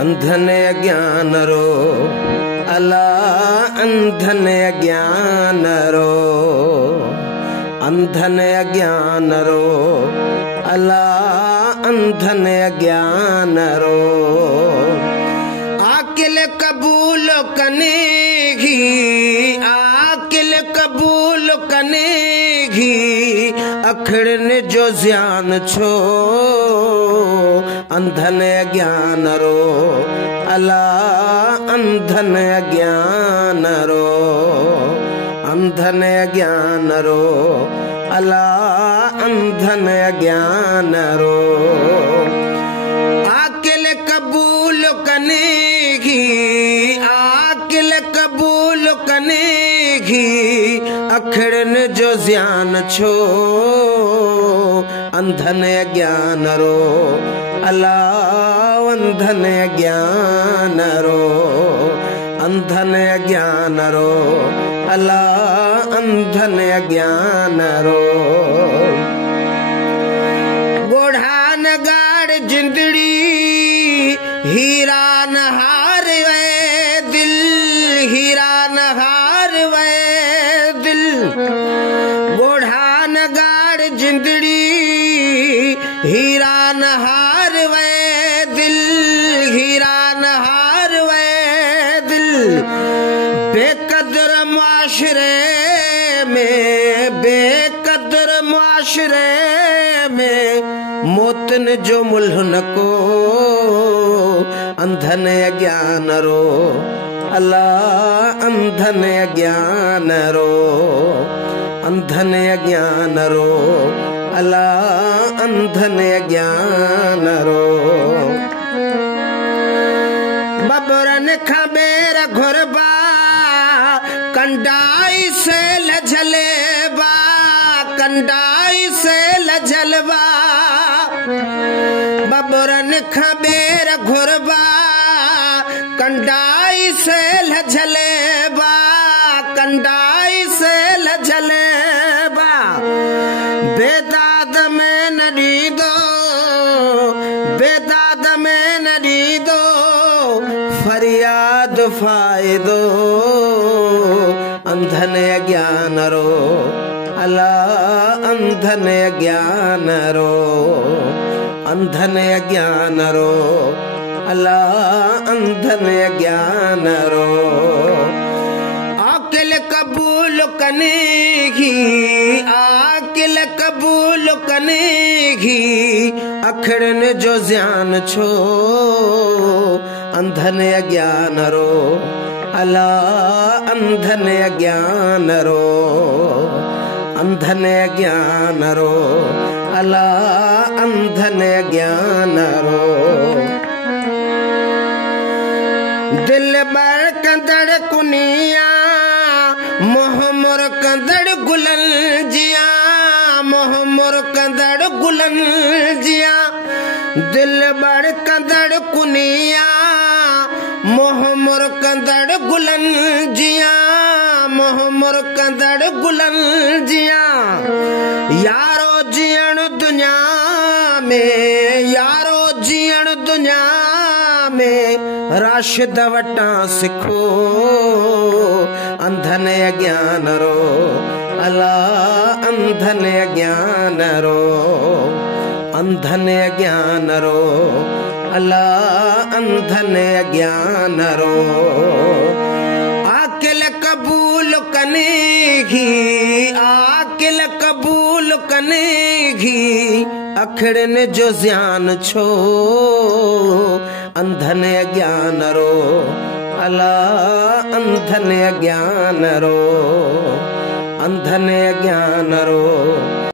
अंधन ज्ञान रो अला अंधन ज्ञान रो अंधन ज्ञान रो अला अंधन ज्ञान रो आकिल कबूल कनेगी आकिल कबूल कनेगी अखड़ने जो ज्ञान छो अंधन ज्ञान रो अला अंधन ज्ञान रो अंधन ज्ञान रो अला अंधन ज्ञान रो आकिल कबूल कनेगी आकिल कबूल कनेगी अखड़न जो ज्ञान छो अंधन ज्ञान रो अला अंधन ज्ञान रो अंधन ज्ञान रो अला अंधन ज्ञान रो गोढ़ान गाड़ जिंदड़ी हीरा नहार वे दिल हीरा नहार वे दिल गोढ़ान गाड़ जिंदड़ी हीरा नहार वे दिल हीरा नहार वे दिल बेकदर माशरे में मोतन जो मुल्हन को अंधन ज्ञान रो अला अंधन ज्ञान रो अंधन ज्ञान रो अला अंधन ज्ञान रो बबरन खबेर घुरबा कंडाई से लजले बा कंडाई से लजलबा बबरन खबेर घुरबा कंडाई से लजले बा कंडाई से लजले बा बेदाद में नडी दो बेदाद में नडी दो फरियाद फायदो अंधन ज्ञान रो अला अंधन ज्ञान रो अंधन ज्ञान रो अला अंधन ज्ञान रो आकिल कबूल कनेगी आकिल कबूल कनेगी अखड़न जो ज्ञान छो अंधन ज्ञान रो अला अंधन ज्ञान रो अंधन ज्ञान रो अला अंधन ज्ञान रो दिल बर कंदड़ कुनिया मोहमर कंदड़ गुलन जिया मोहमर कंदड़ गुलन जिया दिल बर कंदड़ कुनिया मोहमर कंदड़ गुलन जिया मोहमर कंदड़ गुलन जिया यारो जियण दुनिया में यारो जियण दुनिया में राशिद वटा सिखो अंधन ज्ञान रो अला अंधन ज्ञान रो अंधन ज्ञान रो अला अंधन ज्ञान रो आकिल कबूल कनेगी आकिल कबूल कनेगी अखड़न जो ज्ञान छो अंधन ज्ञान रो अला अंधन ज्ञान रो अंधन ज्ञान रो